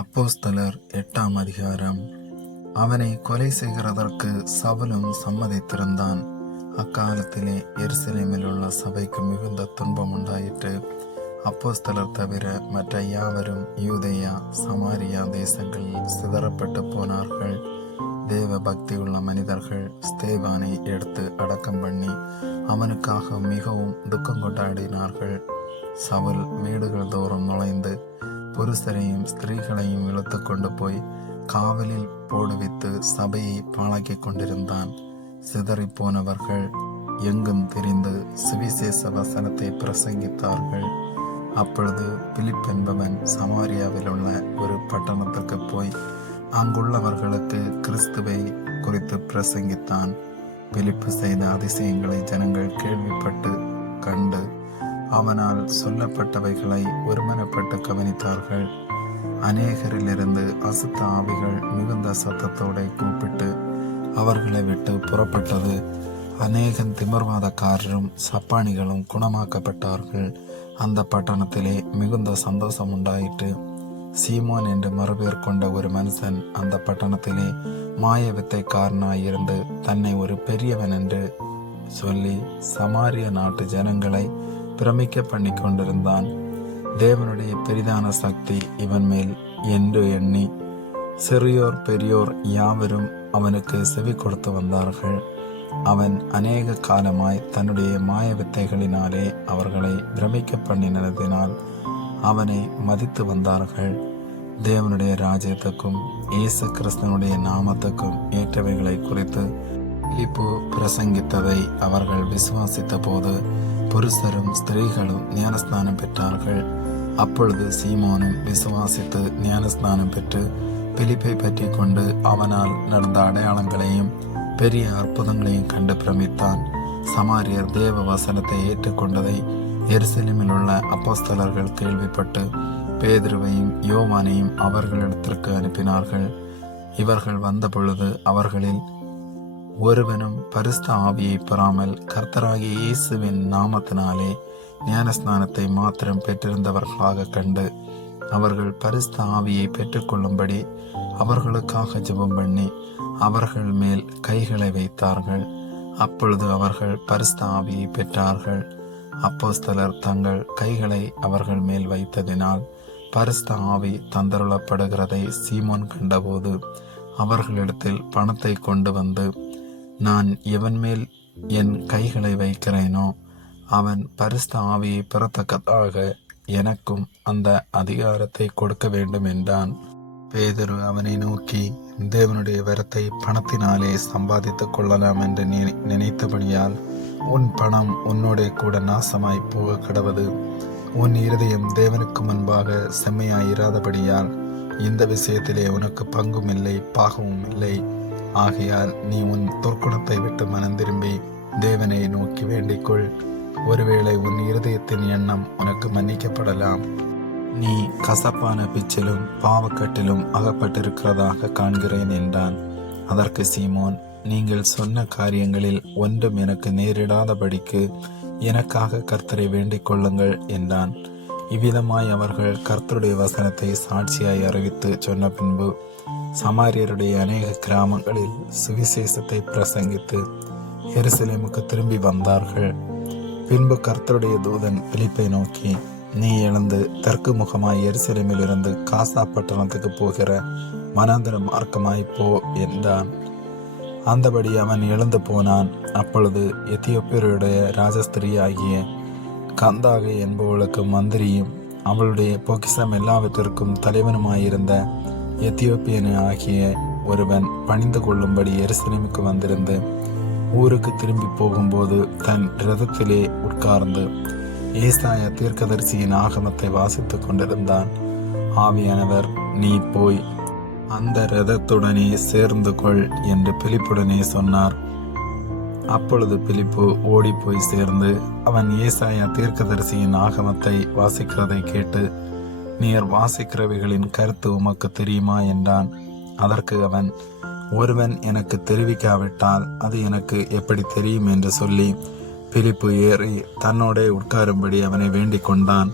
அப்போஸ்தலர் 8ஆம் அதிகாரம். அவனை கொலை செய்கிறதற்கு சவுலும் சம்மதித்திருந்தான். அக்காலத்திலே எருசலேமில் உள்ள சபைக்கு மிகுந்த துன்பம் உண்டாயிற்று. அப்போஸ்தலர் தவிர மற்ற யாவரும் யூதேயா சமாரியா தேசங்களில் சிதறப்பட்டு போனார்கள். தேவ பக்தியுள்ள மனிதர்கள் ஸ்தேவானை எடுத்து அடக்கம் பண்ணி அவனுக்காக மிகவும் துக்கம் கொண்டாடினார்கள். சவுல் வீடுகள் தோறும் நுழைந்து புருஷரையும் ஸ்திரீகளையும் இழுத்து கொண்டு போய் காவலில் போடுவித்து சபையை பாழாக்கி கொண்டிருந்தான். சிதறி போனவர்கள் எங்கும் திரிந்து சுவிசேஷ வசனத்தை பிரசங்கித்தார்கள். அப்பொழுது பிலிப் என்பவன் சமாரியாவில் உள்ள ஒரு பட்டணத்துக்கு போய் அங்குள்ளவர்களுக்கு கிறிஸ்துவை குறித்து பிரசங்கித்தான். பிலிப்பு செய்த அதிசயங்களை ஜனங்கள் கேள்விப்பட்டு கண்டு அவனால் சொல்லப்பட்டவைகளை ஒருமனப்பட்டு கவனித்தார்கள். அநேகரிலிருந்து அசுத்த ஆவிகள் மிகுந்த சத்தத்தோடு கூப்பிட்டு அவர்களை விட்டு புறப்பட்டது. அநேகன் திமிர்வாதக்காரரும் சப்பானிகளும் குணமாக்கப்பட்டார்கள். அந்த பட்டணத்திலே மிகுந்த சந்தோஷம் உண்டாயிற்று. சீமோன் என்று மறுபேர் கொண்ட ஒரு மனுஷன் அந்த பட்டணத்திலே மாய வித்தைக்காரனாயிருந்து தன்னை ஒரு பெரியவன் என்று சொல்லி சமாரிய நாட்டு ஜனங்களை பிரமிக்க பண்ணி கொண்டிருந்தான். தேவனுடைய பெரிதான சக்தி இவன் மேல் என்று எண்ணி சிறியோர் பெரியோர் யாவரும் அவனுக்கு செவி கொடுத்து வந்தார்கள். அவன் அநேக காலமாய் தன்னுடைய மாய வித்தைகளினாலே அவர்களை பிரமிக்க பண்ணினதினால் அவனை மதித்து வந்தார்கள். தேவனுடைய ராஜ்யத்துக்கும் இயேசு கிறிஸ்தனுடைய நாமத்துக்கும் ஏற்றவைகளை குறித்து பிலிப்பு பிரசங்கித்ததை அவர்கள் விசுவாசித்த போது புருஷரும் ஸ்திரீகளும் ஞானஸ்நானம் பெற்றார்கள். அப்பொழுது சீமோனும் விசுவாசித்து ஞானஸ்நானம் பெற்று பிலிப்பை பற்றி கொண்டு அவனால் நடந்த அடையாளங்களையும் பெரிய அற்புதங்களையும் கண்டு பிரமித்தான். சமாரியர் தேவ வசனத்தை ஏற்றுக்கொண்டதை எருசலேமில் உள்ள அப்போஸ்தலர்கள் கேள்விப்பட்டு பேதுருவையும் யோவானையும் அவர்களிடத்திற்கு அனுப்பினார்கள். இவர்கள் வந்த பொழுது அவர்களில் ஒருவனும் பரிசுத்த ஆவியை பெறாமல் கர்த்தராகிய இயேசுவின் நாமத்தினாலே ஞானஸ்நானத்தை மாத்திரம் பெற்றிருந்தவர்களாக கண்டு அவர்கள் பரிசுத்த ஆவியை பெற்றுக்கொள்ளும்படி அவர்களுக்காக ஜெபம் பண்ணி அவர்கள் மேல் கைகளை வைத்தார்கள். அப்பொழுது அவர்கள் பரிசுத்த ஆவியை பெற்றார்கள். அப்போஸ்தலர் தங்கள் கைகளை அவர்கள் மேல் வைத்ததினால் பரிசுத்த ஆவி தந்தருளப்படுகிறதை சீமோன் கண்டபோது அவர்களிடத்தில் பணத்தை கொண்டு வந்து, நான் எவன் மேல் என் கைகளை வைக்கிறேனோ அவன் பரிசுத்த ஆவியை பெறத்தக்கதாக எனக்கும் அந்த அதிகாரத்தை கொடுக்க வேண்டும் என்றான். பேதுரு அவனை நோக்கி, தேவனுடைய வரத்தை பணத்தினாலே சம்பாதித்துக் கொள்ளலாம் என்று நினைத்தபடியால் உன் பணம் உன்னோட கூட நாசமாய் போக கடவது. உன் இருதயம் தேவனுக்கு முன்பாக செம்மையாயிராதபடியால் இந்த விஷயத்திலே உனக்கு பங்கும் இல்லை பாகமும் இல்லை. ஆகையால் நீ உன் துர்க்குணத்தை விட்டு மனம் திரும்பி தேவனை நோக்கி வேண்டிக்கொள். ஒருவேளை உன் இருதயத்தின் எண்ணம் உனக்கு மன்னிக்கப்படலாம். நீ கசப்பான பிச்சிலும் பாவக்கட்டிலும் அகப்பட்டிருக்கிறதாக காண்கிறேன் என்றான். அதற்கு சீமோன், நீங்கள் சொன்ன காரியங்களில் ஒன்றும் எனக்கு நேரிடாதபடிக்கு எனக்காக கர்த்தரை வேண்டிக் கொள்ளுங்கள் என்றான். இவ்விதமாய் அவர்கள் கர்த்தருடைய வசனத்தை சாட்சியாய் அறிவித்து சொன்ன பின்பு சமாரியருடைய அநேக கிராமங்களில் சுவிசேஷத்தை பிரசங்கித்து எருசலேமுக்கு திரும்பி வந்தார்கள். பின்பு கர்த்தருடைய தூதன் பிலிப்பை நோக்கி, நீ எழுந்து தெற்கு முகமாய் எருசலேமில் இருந்து காசா பட்டணத்துக்கு போகிற வனாந்திர மார்க்கமாய் போ என்றான். அந்தபடி அவன் எழுந்து போனான். அப்பொழுது எத்தியோப்பியருடைய ராஜஸ்திரீ ஆகிய கந்தாகை என்பவளுக்கு மந்திரியும் அவளுடைய பொக்கிஷம் எல்லாவற்றிற்கும் தலைவனுமாயிருந்த எத்தியோப்பியன் ஆகிய ஒருவன் பணிந்து கொள்ளும்படி எருசலேமுக்கு வந்திருந்து ஊருக்கு திரும்பி போகும்போது தன் இரதத்திலே உட்கார்ந்து ஏசாயா தீர்க்கதரிசியின் ஆகமத்தை வாசித்துக் கொண்டிருந்தான். ஆவியானவர், நீ போய் அந்த இரதத்துடனே சேர்ந்து கொள் என்று பிலிப்புடனே சொன்னார். அப்பொழுது பிலிப்பு ஓடி போய் சேர்ந்து அவன் ஏசாயா தீர்க்கதரிசியின் ஆகமத்தை வாசிக்கிறதை கேட்டு, நீர் வாசிக்கிறவைகளின் கருத்து உமக்கு தெரியுமா என்றான். அதற்கு அவன், ஒருவன் எனக்கு தெரிவிக்காவிட்டால் அது எனக்கு எப்படி தெரியும் என்று சொல்லி பிலிப்பு ஏறி தன்னோட உட்காரும்படி அவனை வேண்டிக் கொண்டான்.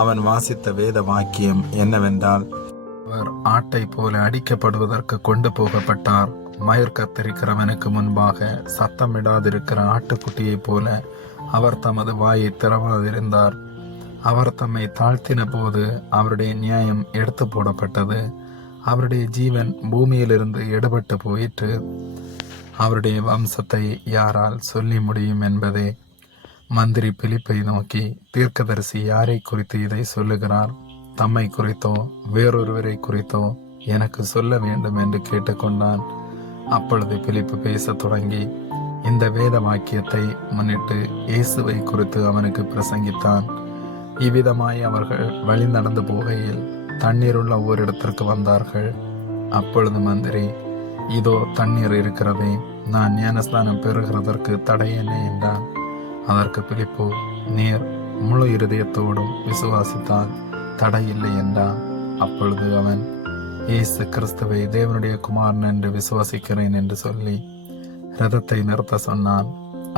அவன் வாசித்த வேத வாக்கியம் என்னவென்றால், அவர் ஆட்டை போல அடிக்கப்படுவதற்கு கொண்டு போகப்பட்டார். மயிர் கத்தரிக்கிறவனுக்கு முன்பாக சத்தமிடாதிருக்கிற ஆட்டுக்குட்டியைப் போல அவர் தமது வாயை திறவாதிருந்தார். அவர் தம்மை தாழ்த்தின போது அவருடைய நியாயம் எடுத்து போடப்பட்டது. அவருடைய ஜீவன் பூமியிலிருந்து எடுபட்டு போயிற்று. அவருடைய வம்சத்தை யாரால் சொல்லி முடியும் என்பதே. மந்திரி பிலிப்பை நோக்கி, தீர்க்கதரிசி யாரை குறித்து இதை சொல்லுகிறார்? தம்மை குறித்தோ வேறொருவரை குறித்தோ எனக்கு சொல்ல வேண்டும் என்று கேட்டுக்கொண்டான். அப்பொழுது பிலிப்பு பேசத் தொடங்கி இந்த வேத வாக்கியத்தை முன்னிட்டு இயேசுவை குறித்து அவனுக்கு பிரசங்கித்தான். இவ்விதமாய் அவர்கள் வழி நடந்து போகையில் தண்ணீருள்ள ஓரிடத்திற்கு வந்தார்கள். அப்பொழுது மந்திரி, இதோ தண்ணீர் இருக்கிறதே, நான் ஞானஸ்நானம் பெறுகிறதற்கு தடை என்ன என்றான். அதற்கு பிலிப்பு, நீர் முழு இருதயத்தோடும் விசுவாசித்தால் தடை இல்லை என்றான். அப்பொழுது அவன், இயேசு கிறிஸ்துவை தேவனுடைய குமாரன் என்று விசுவாசிக்கிறேன் என்று சொல்லி ரதத்தை நிறுத்த சொன்னான்.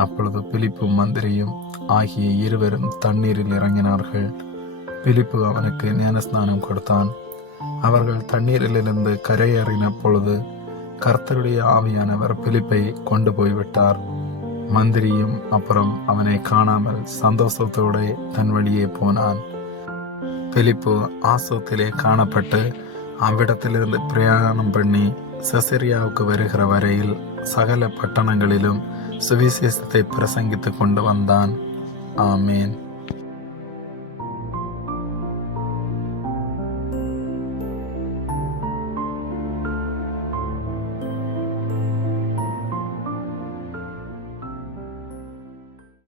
அப்பொழுது பிலிப்பும் மந்திரியும் ஆகிய இருவரும் தண்ணீரில் இறங்கினார்கள். பிலிப்பு அவனுக்கு ஞானஸ்நானம் கொடுத்தான். அவர்கள் தண்ணீரிலிருந்து கரையேறின பொழுது கர்த்தருடைய ஆவியானவர் பிலிப்பை கொண்டு போய்விட்டார். மந்திரியும் அப்புறம் அவனை காணாமல் சந்தோஷத்தோடு தன் வழியே போனான். பிலிப்பு ஆசோத்திலே காணப்பட்டு அவ்விடத்திலிருந்து பிரயாணம் பண்ணி செசரியாவுக்கு வருகிற வரையில் சகல பட்டணங்களிலும் சுவிசேஷத்தை பிரசங்கித்துக் கொண்டு வந்தான். ஆமேன்.